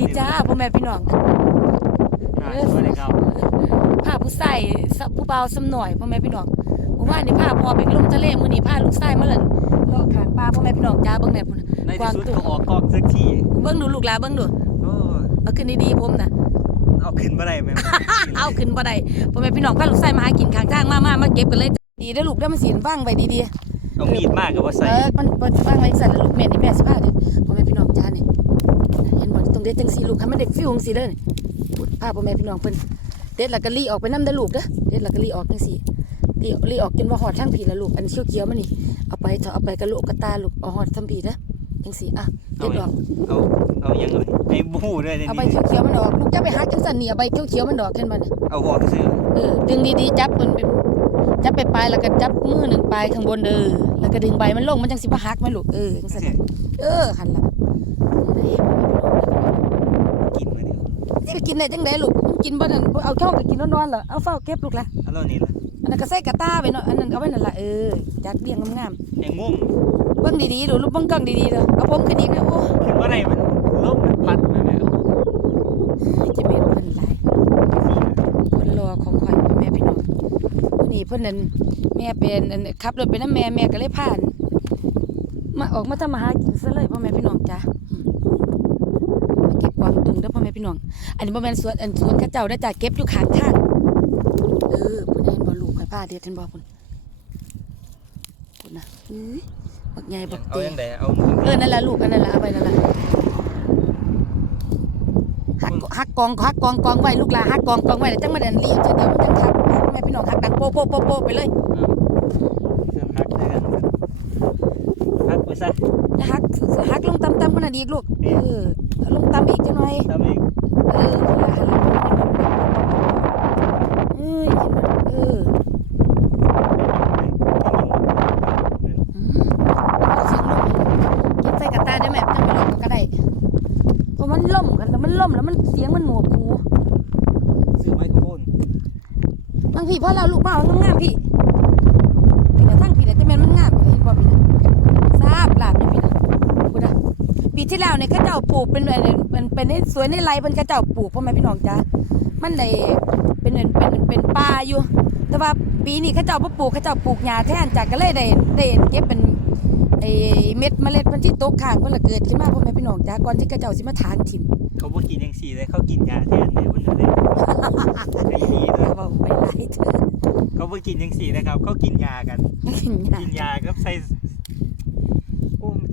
ดีจ้าพ่อแม่พี่น้องอ่าสวัสดีครับพาผู้ใส่ผู้เบาวสำหน่อยพ่อแม่พี่น้องเมื่อวานนี่พาพ่อไปลงทะเลมื้อนี้พาลูกชายมาเล่นเลาะข้างป่าพ่อแม่พี่น้องจ้าเบิ่งแน่พุ่นน่ะในกวาที่งสุดตุ้งก็ออกกองสักทีเบิ่งดูลูกหลานเบิ่งดูโอ้ยเอาขึ้นดีๆผมน่ะเอาขึ้นมาได้ไหมเอาขึ้นบ่ได้พ่อแม่พี่น้องพาลูกชายมาหากินข้างทางมามามาเก็บกันเลยดีเด้อลูกเด้อมันสิว่างไว้ดีๆเอามีดมากกับว่าเอใส่อมันมันว่างไว้สั่นแล้วลูกแม่นี่แม่สิพาเด้อพ่อแม่พี่น้องจ้านี่เห็นบ่ ตรงเด็ดจังซี่ลูกให้มันเด็ดฟิวจังซี่เด้อนี่พูดพาพ่อแม่พี่น้องเพิ่นเด็ดแล้วก็ลีออกไปนำเด้อลูกเด้อเด็ดแล้วก็ลีออกจังซี่ลีลีออกจนว่าฮอดทางผีแล้วลูกอันเขียวๆมันนี่เอาไปเถอะเอาไปกะโหลกกะตาลูกเอาฮอดทำผีเด้อจังซี่อะเด็ดออกเอาเอายังเลยไอ้บูด้วยเนี่ยเอาใบเขียวๆมันออกลูกจะไปหาจังซั่นนี่เอาใบเขียวๆมันออกเห็นบ่น่ะเอาหัวกระสือเออดึงดีๆจับมันเป็นจับไปปลายแล้วก็จับมือหนึ่งปลายข้างบนเออแล้วก็ดึงใบมันลงมันจังสิบ่หักแม่ลูกเออจังซั่นน่ะเออหั่นล่ะ กินมา ดิสิไปกินได้จังไดลูกมันกินบ่นั่นเอาเข้าก็กินนอนๆเหรอเอาเฝ้าเก็บลูกละเอาแล้วนี่ล่ะอันนั้นก็ใส่กระตาไปเนาะอันนั้นเอาไว้นั่นล่ะเออจัดเรียงงามแองมุมๆเบิ่งดีๆดูลูกเบิ่งกล้องดีๆเด้อเอาผมขึ้นอีกนะโอ้ขึ้นมาได้มันลมมันพัดมาแล้วจะแม่นเพิ่นหลายคนรอของขวัญพ่อแม่พี่น้องผู้นี้เพิ่นนั่นแม่เป็นอันขับรถไปนำแม่แม่ก็เลยผ่าน มาออกมาทำมาหากินซะเลยพ่อแม่พี่น้องจ้าเก็บกวางตุงเด้อ พ่อแม่พี่น้อง อันนี้บ่แม่นสวนอันสวนเข้าเจ้าได้อจ้ะเก็บอยู่ข้างทางเออพุ่นเห็นบ่ลูกข่อยพาเด็ดเห็นบ่พุ่นพุ่นน่ะอื้อบักใหญ่บักเอาเตยังไงเอามือเออนั่นล่ะลูกอันนั้นล่ะเอาไปนั่นล่ะหักหักกองหักกองกองไว้ลูกหลานหักกองกองไว้แล้วจังมาเดินเลี้ยวจังเดียวมันจังคักพ่อแม่พี่น้องหักดังโป๊ะโป๊ะโป๊ะโป๊ะไปเลยเครื่องฮักได้กันฮักไปซะแล้วหักหักลงต่ำๆกันน่ะดีอีกลูกเออ ลงต่ำอีกจังหน่อยทำเองเออหันหลังหันหลังเอ้ยเอออืมเสียงลมเก็บใส่กระตาได้ไหมจังไปลมก็ได้เพราะมันล่มกันแล้วมันล่มแล้วมันเสียงมันหนวกหูซื้อไมโครโฟนบางพี่พอเราลูกเบามันงามพี่พี่นะทั้งพี่นะแต่แม่นมันงามพี่เห็นบ่พี่นะทราบลาบนี่พี่นะพูดนะปี ที่แล้วเนี่ยเข้าเจ้าปลูกเป็นอะไรเป็นเป็นในสวนในไรเป็นเข้าเจ้าปลูกพ่อแม่พี่น้องจ้ามันเลยเป็นเป็นเป็นเป็นป่าอยู่ แต่ว่าปีนี้เข้าเจ้าบ่ปลูกเข้าเจ้าปลูกหญ้าแทนจากก็เลยได้ได้เก็บเป็นไอ้เม็ดเมล็ดพันธุ์ที่ตกข้างเพิ่นละเกิดขึ้นมาพ่อแม่พี่น้องจ้าก่อนที่เข้าเจ้าสิมาถางถิ่มเขาบ่กินยังสี่เลยเขากินยาแทนเลยมันเลยไอ้นี่เลแต่ยว่าไปหลายเถอะเขาบ่กินยังสี่นะครับ เขากินยากันกินหญ้ากินยากับใส่โ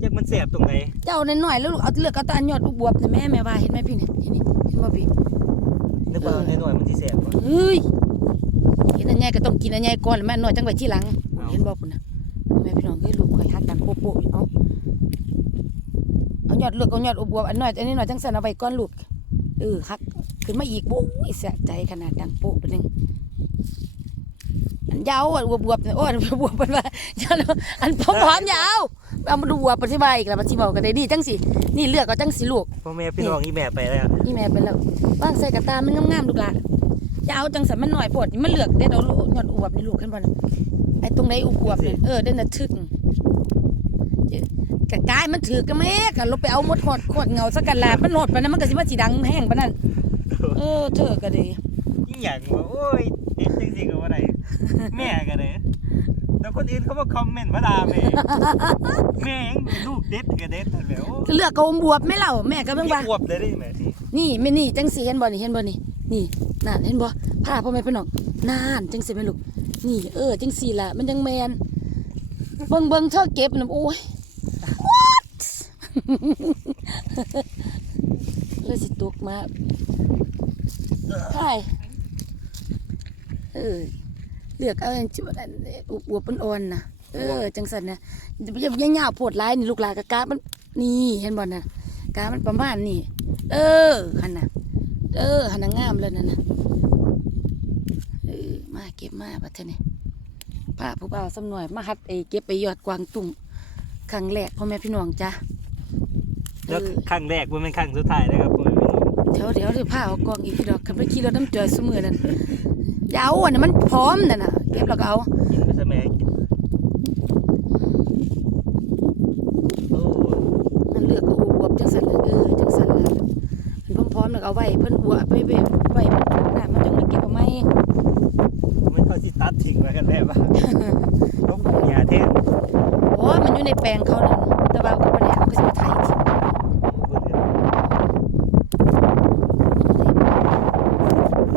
อ้ยักมันเสียบตรงไหนเจ้าน้อยๆแล้วลูกเอาเลือกเอาแตอันยอดบวบๆนะแม่แม่ว่าเห็นไหมพี่เนี่ยเห็นนี่เห็นบ่พี่นึกว่าในหน่วยมันที่เสียบก่อนเฮ้ยกินอันใหญ่ก็ต้องกินอันใหญ่ก่อนแม่น้อยจังไว้ที่หลังเอาเห็นบ่พุ่นน่ะแม่พี่น้องเอ้ยลูกข่อยฮักกันโปะๆอยู่เอาเอายอดเลือกเอายอดบวบๆอันน้อยอันนี้น้อยจังซั่นเอาไว้ก่อนลูกเออฮักขึ้นมาอีกโอ้ยเสียใจขนาดดังโปะไปนึงอัน ยาวอะบวบๆเนี่ยโอ้ยบวบๆมันว่ายาวอันพร้อมๆยาวเอามาดูบวบปฏิบัติอีกแล้วปฏิบัติก็ได้ดีจังสินี่เลือกเอาจังสิลูกพ่อแม่พี่น้องอีแม่ไปแล้วนี่แม่เป็นแล้วว่างใส่กระตามันงามๆลูกหละจะเอาจังสันมันหน่อยปวดนี่มันเหลือกเด็ดเอาลูกหยอดอวบนี่ลูกขึ้นบ่นะไอ้ตรงไหนอวบๆเนี่ยเออเด่นน่ะทึกกะกายมันถือกะแม่กะลบไปเอาหมดหอดขวดเงาสักกันลามันโหดปานนั้นมันก็สิมาสีดังแห้งปานนั้นเออเธอก็ดียิ่งอย่างว่าโอ้ย เด็ดจริงๆก็ว่าได้แม่ก็ได้แล้วคนอื่นเขามาคอมเมนต์มาด่าแม่แม่ยังลูกเด็ดก็เด็ดแต่แล้วเลือกเอาบวบไหม่เล่าแม่ก็เบิ่งว่า อวบได้ได้แม่นี่นี่แม่นี่จังสิเห็นบ่นี่เห็นบ่นี่นี่นั่นเห็นบ่ผ้าพ่อแม่พี่น้องนั่นจังสิแม่ลูกนี่เออจังสิล่ะมันจังแมนเบิ่งเบิ่งเธอเก็บน่ะโอ้ยเลยสิตกมาใช่ เออเลือกเอาอันจิอันอวบๆอ่อนๆน่ะเออ จังสันนะอย่าอย่าย่าวโพดร้ายนี่ลูกหลานกะกามันนี่เห็นบ่น่ะกามันประมาณนี่เออหันน่ะเออหันน่ะงามเลยนั่นน่ะเออมาเก็บมาบัดเทอนี่ป้าผู้บ่าวสำหน่อยมาหัดไอ้เก็บไปยอดกวางตุ้งครั้งแรกพ่อแม่พี่น้องจ้ะเอแล้วอครั้งแรกมันเป็นครั้งสุดท้ายนะครับพ่อแม่พี่น้องเดี๋ยวเดี๋ยวเดี๋ยวผ้าเอากองอีกทีดอกคันไปขี่รถน้ำจ่อยสมือนั่นอ ย่าเอาอันนั้นมันพร้อมนั่นน่ะเก็บแล้วก็เอากินไปซะแม่กินโอ้มันเลือกก็อวบๆจังสันเลยเออจังสันละมันแล้วก็เอาไว้เพิ่นบัวไปไปไว้เพิ่นน่ะมันจังมาเก็บเอาไหมมันเขาสิตัดทิ้งไว้กันแน่ว่าลบหญ้าแทนโอ้ยมันอยู่ในแปลงเขานั่นแต่ว่าก็บ่ได้เอาก็สิมาไถทิ้ง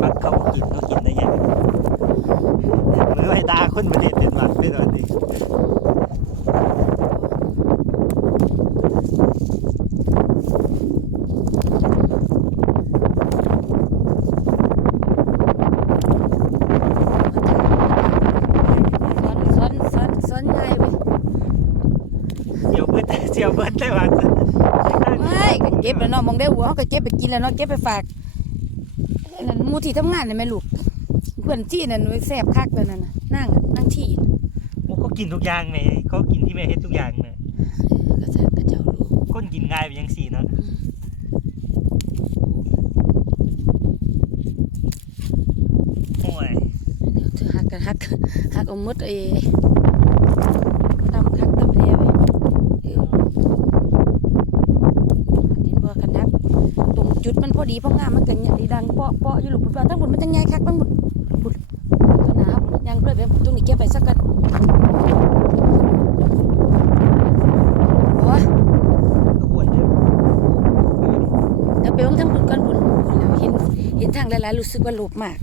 ฟักเขาก็กินเขากินได้ยังมือไอ้ตาคนประเทศเดนมาร์กไปตอนนี้ ซ้อนซ้อนซ้อนซ้อนง่ายเว้ย เสียวเบิด เสียวเบิดได้ว่าไม่ก็เก็บแล้วเนาะมองได้หัวเขาก็เก็บไปกินแล้วเนาะเก็บไปฝากอันนั่นหมูที่ทำงานน่ะแม่ลูกเพื่อนที่นั่นไว้แซ่บคักแล้วนั่นน่ะนั่งนั่งที่โอ้เขากินทุกอย่างแม่เขากินที่แม่เฮ็ดทุกอย่างแม่เออก็จะก็เจ้าลูกคนกินง่ายเป็นจังซี่เนาะโอ้ยเดี๋ยวเธอหักกันหักหักเอาหมดไอ้ตำคักตำเรียไปเออเห็นบ่กันนักต รงจุดมันพอดีพองามมันก็เนี่ยดีดังเปาะเปาะอยู่ลูกพุ่นว่าทั้งหมดมันจังใหญ่คักทั้งหมดพุ่นก็หนาครับยังเพื่อนเดี๋ยวตรงนี้เก็บไปสักกันโอ้ยก็อ้วนเด้อเดี๋ยวไปวงทั้งบุญก่อนบุญบุญแล้วเห็นเห็นทางหลายๆรู้สึกว่าโลภมาก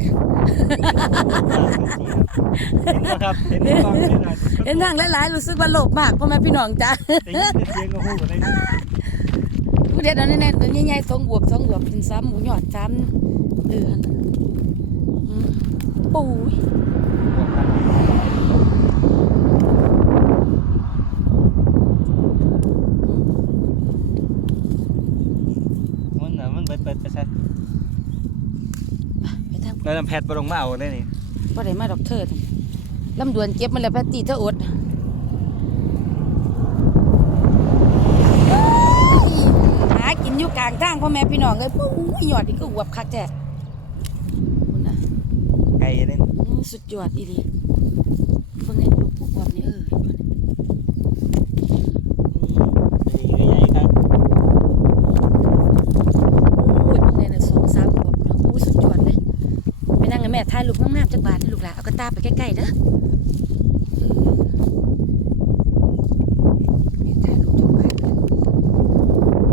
เห็นบ่ครับเห็นบ่เห็นบ่เห็นทางหลายๆรู้สึกว่าโลภมากพ่อแม่พี่น้องจ้าได้ยินเสียงก็ฮู้ได้ผู้ เด็ดอันนั้นน่ะตัวใหญ่ๆสองบวบสองบวบเป็นซ้ำหมูหยอดซ้ำเออนน่ะอืมปูยมันน่ะมันเบิดเบิดไปซะไปทางแล้วน้ำแพทย์บ่ลงมาเอาได้นี่บ่ได้มาดอกเถิดลำดวนเก็บมันแล้วแพตตี้เธออดเอ้ยหากินอยู่กลาง ทางพ่อแม่พี่น้องเอ้ยปูยหยอดนี่ก็อวบคักแท้คุณน่ะไก่นั่นอืมสุดยอดอีหลีเบิ่งในลูกอวบนี่เออนี่ก็ใหญ่ครับอุ้ยเนี่ยนะสองสามขวบเนาะอุ้ยสุดยอดเลยไปนั่งกับแม่ถ่ายรูปงามๆจักบาทให้ลูกหลานเอากระตาไปใกล้ๆเด้อเออแม่ถ่ายรูปจักบาทกัน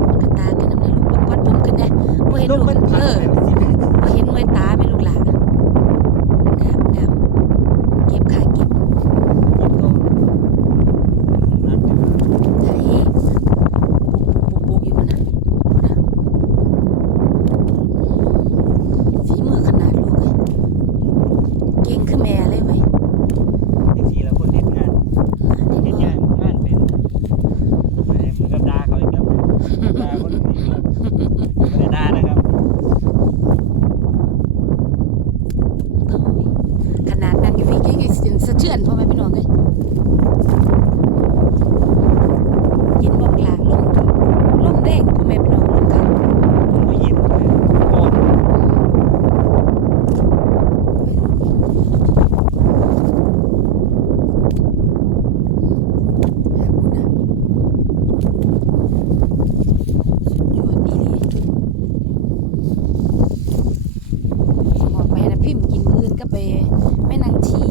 เอากระตากันน้ำในลูกวัดผมกันนะพอเห็น ลู ลู ก ก มันพั เออ มันสิ พอเห็นหน่วยตาไหม่ลูกหลานงามงามเก็บขาเก็บ ยิบโตนัดกัน ไถปุกปุกปุกปุกอยู่มันนะนะฝีมือขนาดลูกเลยเก่งคือแม่เลยเว้ย จังซี่แล้วคนเฮ็ดงาน เห็น เฮ็ด บ่ งานงานเป็นไอ้มันก็ด่าเขาอีกแล้วด่าคนอื่นอีกแล้วไม่ได้ด่านะครับ ขนาดนั้นอยู่พี่ยังสะเทือนพ่อแม่พี่น้องเลยยินบอกหลากลมลมแดงพ่อแม่พี่น้องลมคัก ผมก็ยิ้มโอ้ ยอดอีหลีออกไปนะพิมพ์กินมื้ออื่นก็ไปแม่นางที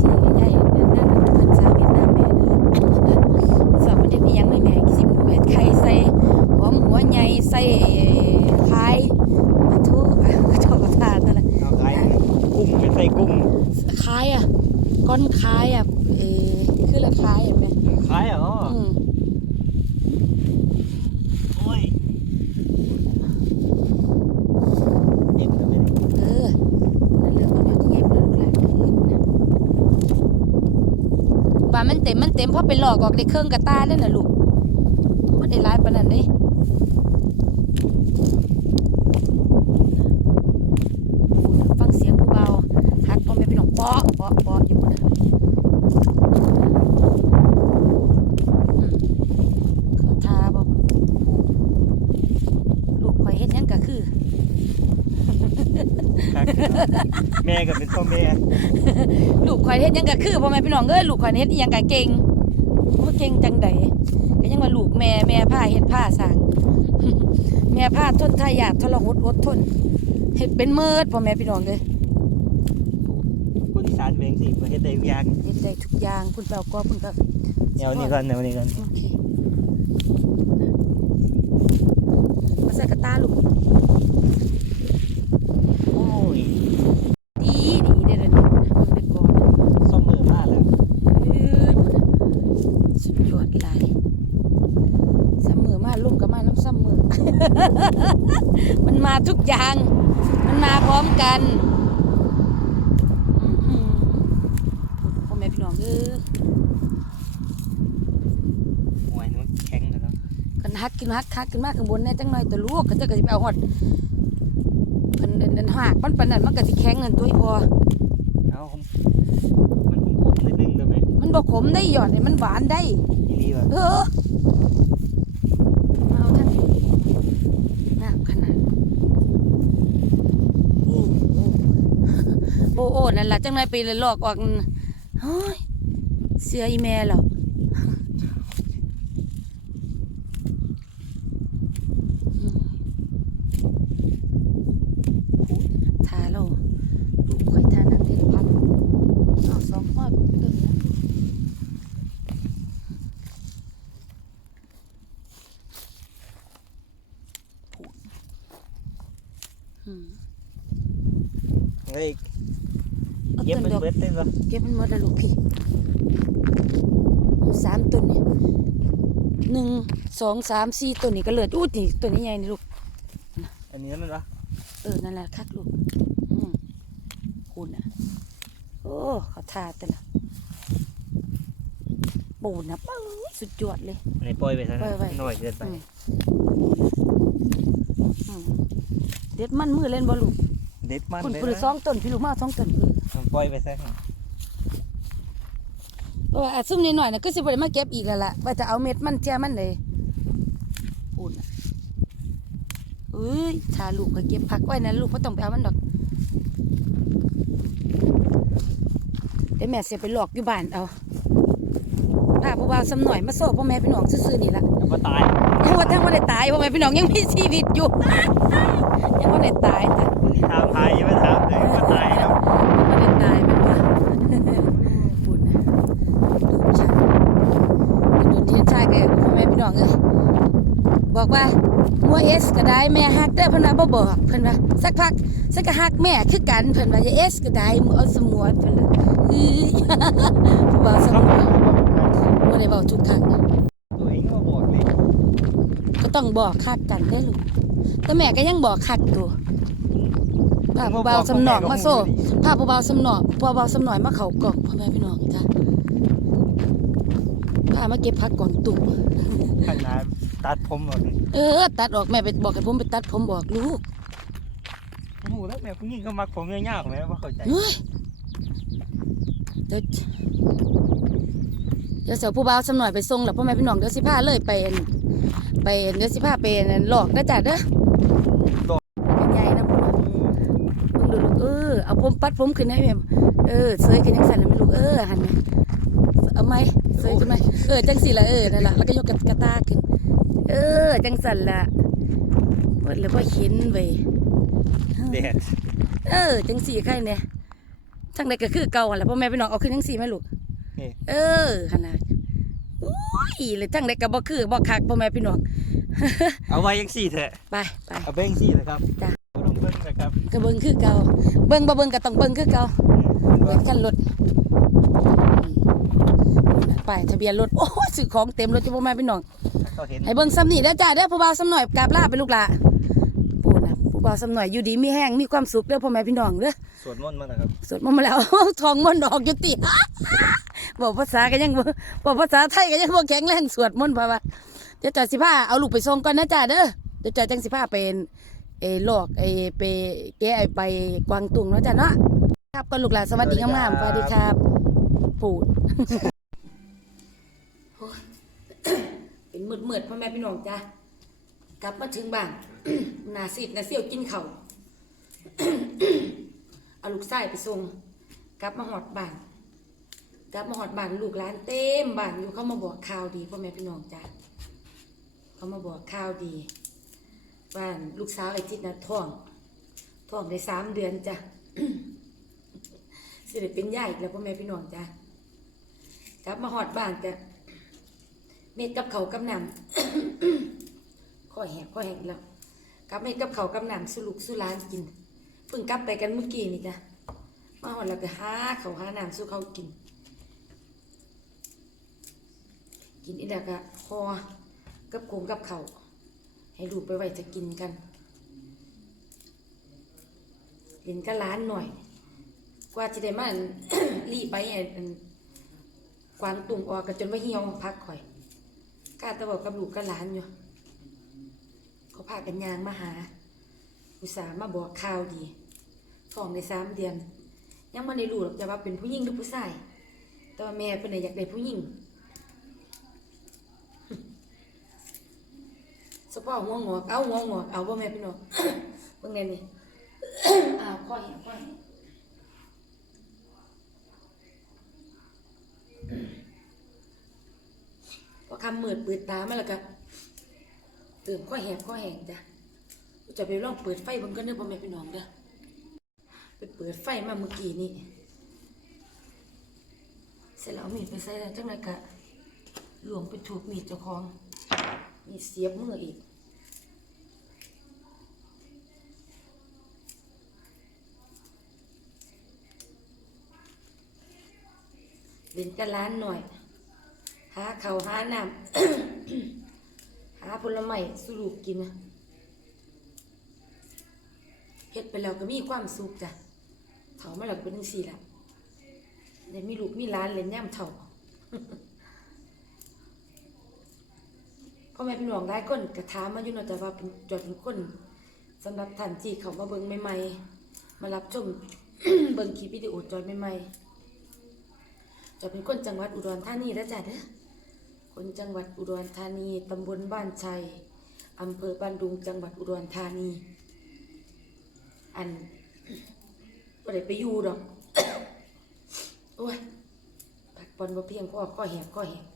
ทีใหญ่นั่นนั่นเพิ่นสาวเวียดนามแม่นั่นแหละสาวประเทศอีหยังไม่แม่กิสิหมูเฮ็ดไข่ใส่หอมหัวใหญ่ใส่ไข่ปลาทูอะกระโถกระทานนั่นแหละ เอาขายกุ้งเป็นไส้กุ้ง คายอะก้อนคายอะเออคือละคายเห็นไหม ขายเหรอ อืม โอ้ยเห็นแล้วไหม เออนั่นเรื่องความยอดที่ใหญ่เป็นลูกหลานเออนะว่ามันเต็มมันเต็มเพราะ ไปหลอกออกได้เครื่องกระตาเลยนะลูกว่าได้ร้ายปานนั้นเด้ฟังเสียงผู้เบาฮักพ่อแม่พี่น้องเปาะเปาะเปาะอยู่นะอืมเขาทาบ่ลูกข่อยเฮ็ดหยังก็คือครับแม่ก็เป็นพ่อแม่ ลูกข่อยเฮ็ดหยังก็คือพ่อแม่พี่น้องเอ้ยลูกข่อยเฮ็ดอีหยังก็เก่งว่า เก่งจังใดก็ยังว่าลูกแม่แม่ผ้าเฮ็ดผ้าสร้างพาทนทายาททรหดอดทนเฮ็ดเป็นมืดพ่อแม่พี่น้องเด้อคนอีสานเวงสิประเทศใดอยางเฮ็ดได้ทุกอย่างคุณเปล่าก็คุณก็เดี๋ยวนี้ก่อนเดี๋ยวนี้ก่อนโอเคมาใส่กระตาลูก โอ้ย ดีดีเด้อเด้อเบิ่งไปก่อน ซ่อมมือมากแล้ว เอ้ยสุดยอดหลายซ้ำมือมาลุ่มกับมาน้ำซ้ำมือ มันมาทุกอย่าง มันมาพร้อมกันอื้อหือพ่อแม่พี่น้องเออมวยนู้นแข็งเลยเนาะกันฮักกินฮักฮักกินมากข้างบนแน่จังหน่อยแต่ลูกก็จะก็สิไปเอาหอดกันเดินเดินหักมันปานนั้นมันก็สิแข็งเงินตัวอีพอเอาผมมันคมๆนิดนึงได้ไหมมันบ่ขมได้หยอดนี่มันหวานได้อีนี่ว่ะเออมาเอาท่านน้ำขนาดโอ้โอ้ โอ้โอ้นั่นล่ะจังหน่อยไปเลยลอกออกเฮ้ยเสืออีแม่หรอกทาเราลูกข่อยทานั่น เด็ดพักเอาสองข้อต้นนี้อืมเฮ้ยเอาเย็บต้นมันดอกเบิดได้ปะเก็บมันหมดแล้วลูกพี่สามต้นนี่หนึ่งสองสามสี่ต้นนี่ก็เลือดอู้นี่ต้นนี้ใหญ่นี่ลูก อันนี้มันวะเออ นั่นแหละคักลูกอืมคุณอะ โอ้เขาทาแต่ละปูนะปื้อสุดยอดเลย อันนี้ปล่อยไปซะปล่อยไว้ หน่อยเกินไปอืมอืมเด็ดมันมือเล่นบอลูกเด็ดมันคุณเลยปลูกสนะองต้นพี่ลูกมาสองต้นเออมันป ล่อยไปซะเพราะว่าอาซุ่มนิดหน่อยนะก็สิบ่ได้มาเก็บอีกแล้วล่ะว่าจะเอาเม็ดมันเจ้ามันเลยพูดน่ะเอ้ยถ้าลูกก็เก็บผักไว้นะลูกบ่ต้องไปเอามันดอกเดี๋ยวแม่เสียไปหลอกอยู่บ้านเอาพาผู้บ่าวสำหน่อยมาโซ่พ่อแม่พี่น้องซื่อๆนี่ล่ะแล้วก็ตายยังว่าทั้งว่าได้ตายพ่อแม่พี่น้องยังมีชีวิตอยู่ยังว่าได้ตายจ้ะถามพายยังไม่ถามเลยก็ตายแล้ว ยังว่าได้ตายมันว่าพูดนะลูกฉันโดนเทียนชายกับพ่อแม่พี่น้องเอ้ยบอกว่ามัวเอสก็ได้แม่ฮักเด้เพิ่นว่าบ่บอกเพิ่นว่าสักพักสักก็ฮักแม่คือกันเพิ่นว่าอย่าเอสก็ได้มึงเอาสมวนเพิ่นว่าอือบ่าวสมวนบ่ได้เว้าทุกครั้งนะตัวเองก็บอกเลยก็ต้องบอกคักกันได้ลูกแต่แม่ก็ยังบอกคักตัวพาผู้บ่าวสำนองมาโซ่ พาผู้บ่าวสำนองผู้บ่าวสำหน่อยมาเข้ากล่องพ่อแม่พี่น้องจ้ะพามาเก็บผักกวางตุ้งขนาดตัดผมหมดเลยเออ ตัดออกแม่ไปบอกให้ผมไปตัดผมบอกลูกโอ้โหแล้วแม่ผู้หญิงก็มักผมยาวๆไหมว่าเข้าใจเฮ้ยเดี๋ยวเดี๋ยวเสียวผู้บ่าวสำหน่อยไปส่งแล้วพ่อแม่พี่น้องเดี๋ยวสิพาเลยไปอั่นไปอั่นเดี๋ยวสิพาไปอั่นหลอกนะจ๊ะเด้อเป็นใหญ่นะพ่อมึงดูลูกเออเอาผม ปัดผมขึ้นให้แม่เออเสยขึ้นยังสั่นแล้วไม่ลูกเออหันไหมเอาไหมเสยขึ้นไหมเออจังสิละเออนั่นละแล้วก็ยกกระตาขึ้น เออ จังสั่นละเปิดแล้วก็เห็นเว้ยเด็ดเออ จังสี่ใครเนี่ยทั้งใดก็คือเก่าหั่นแหละพ่อแม่พี่น้องเอาขึ้นจังสี่ไหมลูกนี่เออขนาดอุ้ยเลยทั้งใดก็บ่คือบ่คักพ่อแม่พี่น้องเอาไว้ยังสี่เถอะไปไปเอาไปยังสี่นะครับจ้ะ ก็เบิ่งคือเก่าเบิ่งบ่เบิ่งก็ต้องเบิ่งคือเก่าเบิ่งกันรถป้ายทะเบียนรถโอ้ยซื้อของเต็มรถจ้ะพ่อแม่พี่น้องเขาเห็นให้เบิ่งซ้ำนี่เด้อจ้าเด้อผู้บ่าวซ้ำหน่อยกราบลาไปลูกหล่ะปูนะผู้บ่าวซ้ำหน่อยอยู่ดีมีแห้งมีความสุขเด้อพ่อแม่พี่น้องเด้อสวดมนต์มานะครับสวดมนต์มาแล้วทองมนต์ออกอยู่ติบอกภาษาก็ยังบ่บอกภาษาไทยก็ยังบ่แข็งแรงสวดมนต์เพราะว่าเดี๋ยวจ่าสิพาเอาลูกไปส่งก่อนนะจ้าเด้อเดี๋ยวจ่าจังสิพาเป็น เออลอกไอไปแกะไอไปกวางตุงเนาะจ้าเนาะครับก็ลูกหลานสวัสดีงามๆสวัสดีครับปูดโอ้ยเป็นมืดๆพ่อแม่พี่น้องจ้ากลับมาถึงบ้านหนาซีดหนาเซี่ยวกินข้าวเอาลูกไส้ไปส่งกลับมาหอดบ้านกลับมาหอดบ้านลูกหลานเต็มบ้านอยู่เขามาบอกข่าวดีพ่อแม่พี่น้องจ้าเขามาบอกข่าวดี บ้านลูกสาวไอ้จิตนะท้องท้องได้สามเดือนจ้ะสิได้เป็นยายอีกแล้วพ่อแม่พี่น้องจ้ะกลับมาหอดบ้านจ้ะเม็ดกับเขากับน้ำข้อแหกข้อแหกแล้วกลับเม็ดกับเขากับน้ำสุลุกสุหลานกินเพิ่งกลับไปกันเมื่อกี้นี่จ้ะมาหอดแล้วก็หาเขาหาน้ำสู้เขากิน กินอีดักอะคอกับโคงกับเขาว ให้ลูกไปไว้จะกินกันเห็นก็ร้านหน่อย กว่าจะได้มาอันรีไปอันอันกวางตุ่งออกกันจนว่าเหี่ยวพักข่อยกล้าตะบอกกับลูกกับหลานอยู่เขาพากันยางมาหา อุตส่าห์มาบอกข่าวดีท้องในสามเดือน ยังมาในรู้หรอกจะว่าเป็นผู้หญิงหรือผู้ชาย แต่ว่าแม่เป็นน่ะอยากได้ผู้หญิง สปอหัวงอกเอาหัวงอกเอาบ่แม่พี่น้องเบิ่งแน่นี่อ้าวข้อเหี่ยข้อเหี่ยพอคำมืดเปิดตามาแล้วก็เติมข้อแหบข้อแหงจ้ะจะไปลองเปิดไฟบิ่งกันเด้อพ่อแม่พี่น้องเด้อไปเปิดไฟมาเมื่อกี้นี่เสร็จแล้วมีดไปใส่แล้วจังไดก็หลวงไปถูกมีดเจ้าของ มีเสียบมืออีกเล่นกันร้านหน่อย หาเขาหาน้ำหาผลไม้สรุปกินนะเฮ็ดไปแล้วก็มีความสุขจ้ะเถามาแล้วก็เป็นจังซี่ละได้มีลูกมีหลานเล่นย่ำเถา พ่อแม่พี่น้องหลายคนก็ถามมาอยู่เนาะแต่ว่าเป็นจดเป็นคนสำหรับท่านที่เขามาเบิ่งใหม่ๆมารับชม เบิ่งคลิปวิดีโอจอยใหม่ๆจอยเป็นคนจังหวัดอุดรธานีแล้วจ้ะเด้อคนจังหวัดอุดรธานีตำบลบ้านชัยอำเภอบ้านดุงจังหวัดอุดรธานี อันบ่ได้ไปอยู่ดอก โอ้ยพักผ่อนบ่เพียงพอข้อแหบข้อแหบ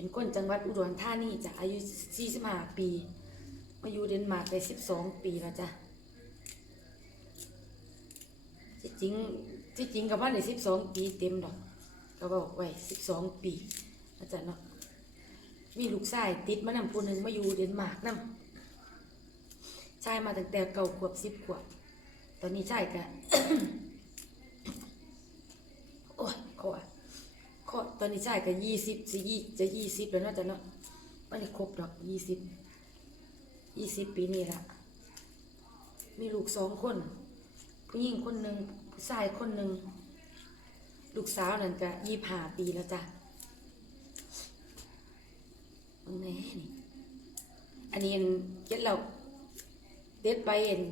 เป็นคนจังหวัดอุดรธานีจ้ะอายุ 45 ปี มาอยู่เดนมาร์กได้ 12 ปีแล้วจ้ะที่จริงที่จริงกับว่าใน12 ปีเต็มดอก ก็บอกไว้ 12 ปีนะจ๊ะเนาะมีลูกชายติดมานำผู้หนึ่งมาอยู่เดนมาร์กนำชายมาตั้งแต่เก่าขวบ10ขวบ ตอนนี้ชายก็โอ้ยขอ ข้อตอนนี้ใช่ก็ยี่สิบจะยี่จะยี่สิบแล้วเนาะจะเนาะไม่ได้ครบดอกยี่สิบยี่สิบปีนี่ละมีลูกสองคน ผู้หญิงคนหนึ่งผู้ชายคนหนึ่งลูกสาวนั่นก็ยี่ห้าปีแล้วจ้ะแน่นี่อันนี้อันเก็ดเราเด็ดไปเอ็น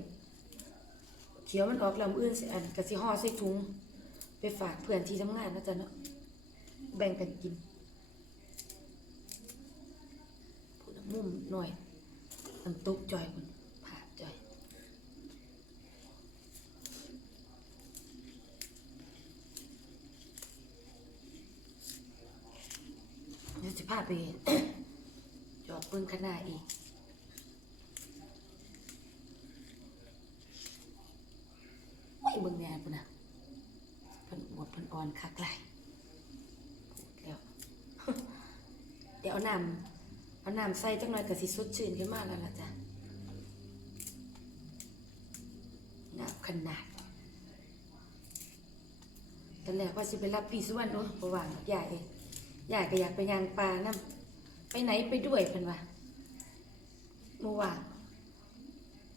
เขียวมันออกลำอื่นสิอันกะสิห่อใส่ถุง ไปฝากเพื่อนที่ทำงานนะจ๊ะเนาะ แบ่งกันกินพูดมุมหน่อยน้ำตกจอยคุณผ่าจอยเดี๋ยวจะพาไปจอดเบิ้งขนาดอีกไม่เบิ้งแน่ปุ่นนะเพิ่นอวดเพิ่นอ่อนคักไหลาย แล้ว เดี๋ยวเอาน้ำเอาน้ำใส่จังหน่อยก็สิสดชื่นขึ้นมาแล้วล่ะจ้ะน้ำขนาดตอนแรกว่าสิไปรับพี่สุวรรณโอ้ยบ่ว่างหรอกยายเองยายก็อยากไปยางปลานํไปไหนไปด้วยเพิ่นว่าเมื่อวาน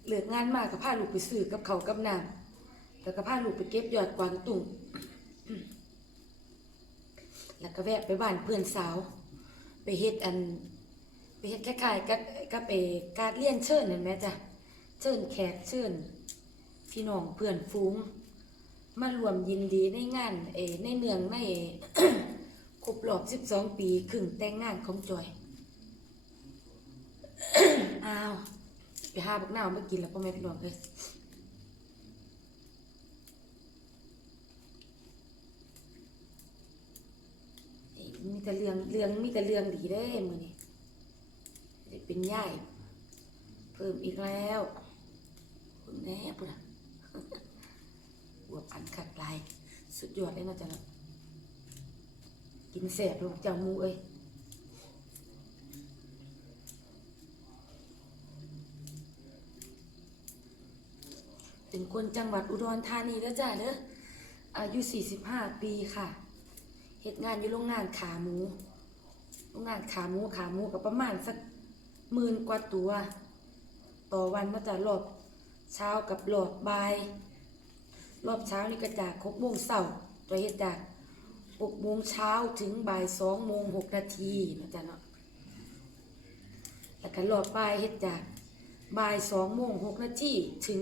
เหลิกงานมาก็พาลูกไปซื้อกับเขากับน้ำแล้วก็พาลูกไปเก็บยอดกวางตุ้งแล้วก็แวะไปบ้านเพื่อนสาว ไปเฮ็ดอัน ไปเฮ็ดคล้ายๆกับกับไปการเลี้ยนเชิญเห็นไหมจ๊ะเชิญแขกเชิญพี่น้องเพื่อนฝูง มารวมยินดีในงานเอในเนืองในครบรอบ 12 ปีครึ่งแต่งงานของจอยอ้าว ไปหาบักนามากินแล้วพ่อแม่พี่น้องเลย มีแต่เรื่องเรื่องมีแต่เรื่องดีได้มือนี่เป็นใหญ่เพิ่มอีกแล้วคุณแน่ปุ่นอะหัวพันขัดลายสุดยอดเลยนะจ๊ะเนาะกินแสบลูกเจ้ามูเอ้ยเป็นคนจังหวัดอุดรธานีแล้วจ้ะเด้ออายุ 45 ปีค่ะ เหตุงานอยู่โรงงานขาหมู โรงงานขาหมูขาหมูกับประมาณสักหมื่นกว่าตัว ต่อวันมาจากรอบเช้ากับรอบบ่าย รอบเช้านี่ก็จากหกโมงเช้าตัวเฮ็ดจากหกโมงเช้าถึงบ่ายสองโมงหกนาทีนะจ๊ะเนาะแล้วก็รอบบ่ายเฮ็ดจากบ่ายสองโมงหกนาทีถึง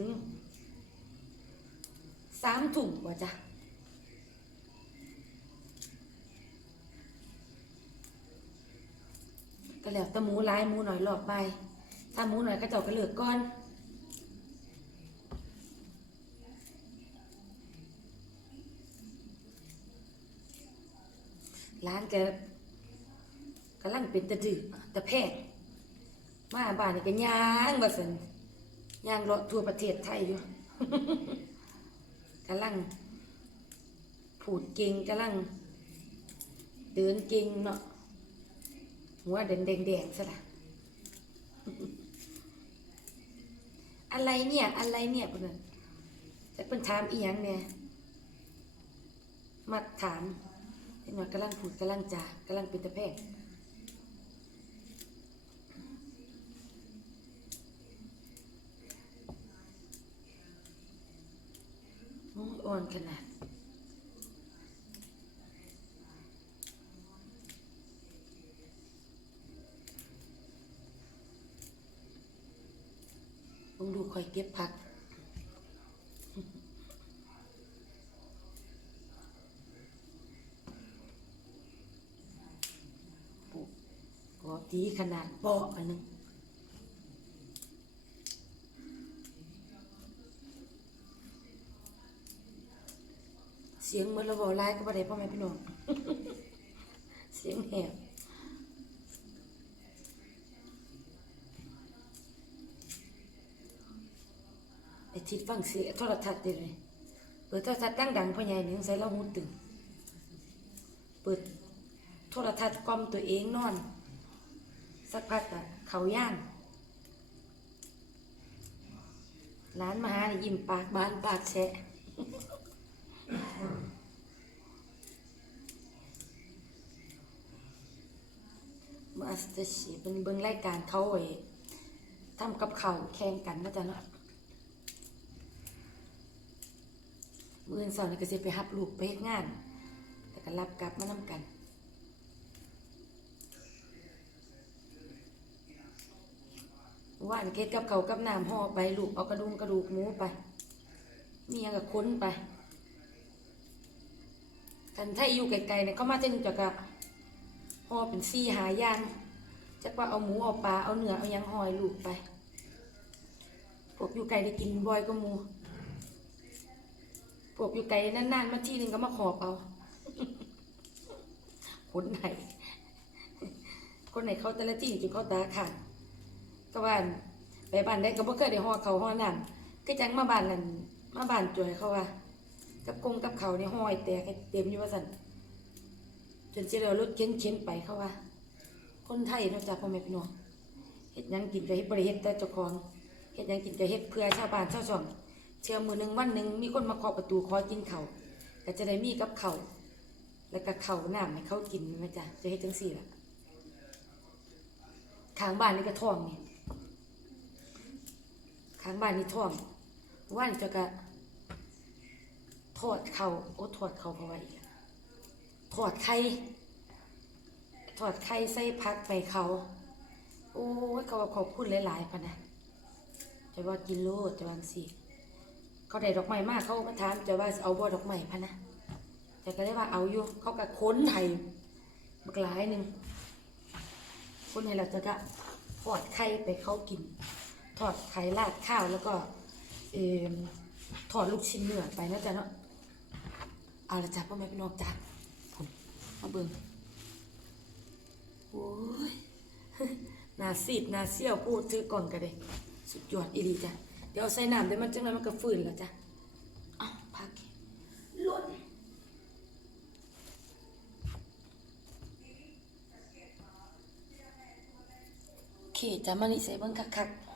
สามทุ่มว่าจ้ะ ก็แล้วแต่หมูหลายหมูหน่อยหลอกไปถ้าหมูหน่อยก็เจ้าก็เลือกก่อนร้านแกกำลังเป็นตะดือตะแพงมาบ้านนี่ก็ย่างว่าสันย่างเลาะทั่วประเทศไทยอยู่กำลังผูดเก่งกำลังเดินเก่งเนาะ หัวแดงแดงแดงซะละอะไรเนี่ย อะไรเนี่ยเพิ่นน่ะแต่เพิ่นถามอีหยังเนี่ยมักถามเห็นว่ากำลังพูดกำลังจากำลังเป็นตะแพงอ่อนขนาด มึงดูคอยเก็บผักปุ๊บก็ดีขนาดเปาะอันหนึงเสียงเหมือนเราบอกไล่ก็บ่ได้พ่อแม่พี่น้อง เสียงแหบ ทิดฟังเสียโทรทัศน์ได้เลยเปิดโทรทัศน์ดังๆพ่อใหญ่นี่ใส่เราหูตึงเปิดโทรทัศน์กล่อมตัวเองนอน สักพักอะเขาย่างร้านมาหายิ้มปากบานปากแฉะมาสเตอร์ชีเป็นเบิ่งรายการเขาไว้ทำกับเขาแข่งกันนะจ๊ะเนาะ มื่ออนสอนก็สิไปรับลูกไปเฮ็ดงาน แต่ก็รับกลับมานำกันว่านเกตกับเขากับน้ำห่อไปลูกเอากระดุมกระดูกหมูไปเมีหยังก็ค้นไปกันถ้าอยู่ไกลๆเนี่ยเขามาเต้นจักะห่อเป็นซี่หายางจักว่าเอาหมูเอาปลาเอาเนื้อเอายังหอให้ลูกไปพวกอยู่ไกลได้กินบ่อยก็หมู พวกอยู่ไกลนานๆมาทีนึงก็มาขอบเอา คนไหน คนไหนเขาแต่ละที่จนเขาตาขาดก็บ้านไปบ้านได้ก็บ่เคยได้ห่อเขาวห่อน้ำก็จังมาบ้านนั่นมาบ้านจอยเขาว่า กับกงกับเขาวนี่ห้อยแตกเต็มอยู่ว่าสันจนสิเรารถเข็นเข็นๆไปเขาว่า คนไทยนอกจากพ่อแม่พี่น้องเฮ็ดยังกินก็เฮ็ดบ่ได้เฮ็ดแต่เจ้าของเฮ็ดยังกินก็เฮ็ดเพื่อชาวบ้านชาวช่อง เชื่อมือหนึ่งวันหนึ่งมีคนมาเคาะประตูขอกินเขาก็จะได้มีกับเขาแล้วก็เขาวน้ำให้เขากินไหมจ๊ะจะเฮ็ดจังสี่ละข้างบ้านนี่ก็ท่องนี่ข้างบ้านนี่ท่องว่านจะก็ทอดเขาโอ้ทอดเขาเพราะว่าอีกทอดไข่ทอดไข่ใส่ผักไปเขาโอ้ยเขาว่าขอบคุณหลายๆพะนะจะว่ากินโลดจะวางสิ เขาได้ดอกไม้มากเขาก็ถามจะว่าเอาบ่ดอกไม้พะนะแต่ก็ได้ว่าเอาอยู่เขาก็ค้นไทยบักหลายหนึ่งคนให้เราจะก็ทอดไข่ไปเขากิน ทอดไข่ราดข้าวแล้วก็เอมทอดลูกชิ้นเนื้อไปนะจ๊ะเนาะเอาละจ้ะพ่อแม่พี่น้องจ้ะผมมาเบิ่งโอ้ยนาซีดนาเซี่ยวพูดถือก่อนก็ได้สุดยอดอีหลีจ้ะ เดี๋ยวใส่น้ำเดี๋ยวมันจังนั้นมันก็ฟื้นแล้วจ้ะเอ้าพักล้วนโอเคจ้ะมานี่ใส่เบิ่งคักๆ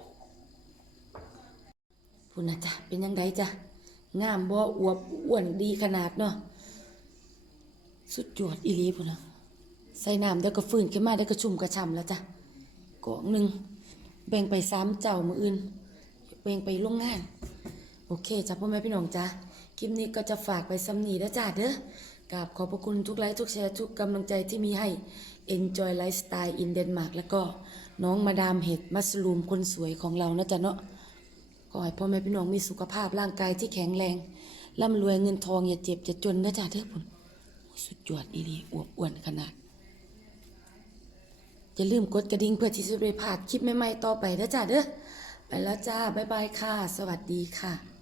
พูนะจ้ะเป็นยังไงจ้ะงามบ่อวบอ้วนดีขนาดเนาะสุดยอดอีลีพุ่นนะใส่น้ำเดี๋ยวก็ฟื้นขึ้นมาเดี๋ยวก็ชุ่มกระชำแล้วจ้ะกล่องหนึ่งแบ่งไปสามเจ้ามืออื่น แบ่งไปโรงงาน โอเคจ้ะพ่อแม่พี่น้องจ้ะคลิปนี้ก็จะฝากไปซ้ำนีแล้วจ้าเด้อกราบขอบพระคุณทุกไลค์ทุกแชร์ทุกกำลังใจที่มีให้ Enjoy Lifestyle in Denmark แล้วก็น้องมาดามเห็ดมัสลูมคนสวยของเรานะจ๊ะเนาะขอให้พ่อแม่พี่น้องมีสุขภาพร่างกายที่แข็งแรงร่ำรวยเงินทองอย่าเจ็บอย่าจนนะจ๊ะเด้อพุ่นสุดยอดอีหลีอวบอ้วนขนาดอย่าลืมกดกระดิ่งเพื่อที่จะไม่พลาดคลิปใหม่ๆต่อไปนะจ้าเด้อ แล้วจ้า บ๊ายบายค่ะ สวัสดีค่ะ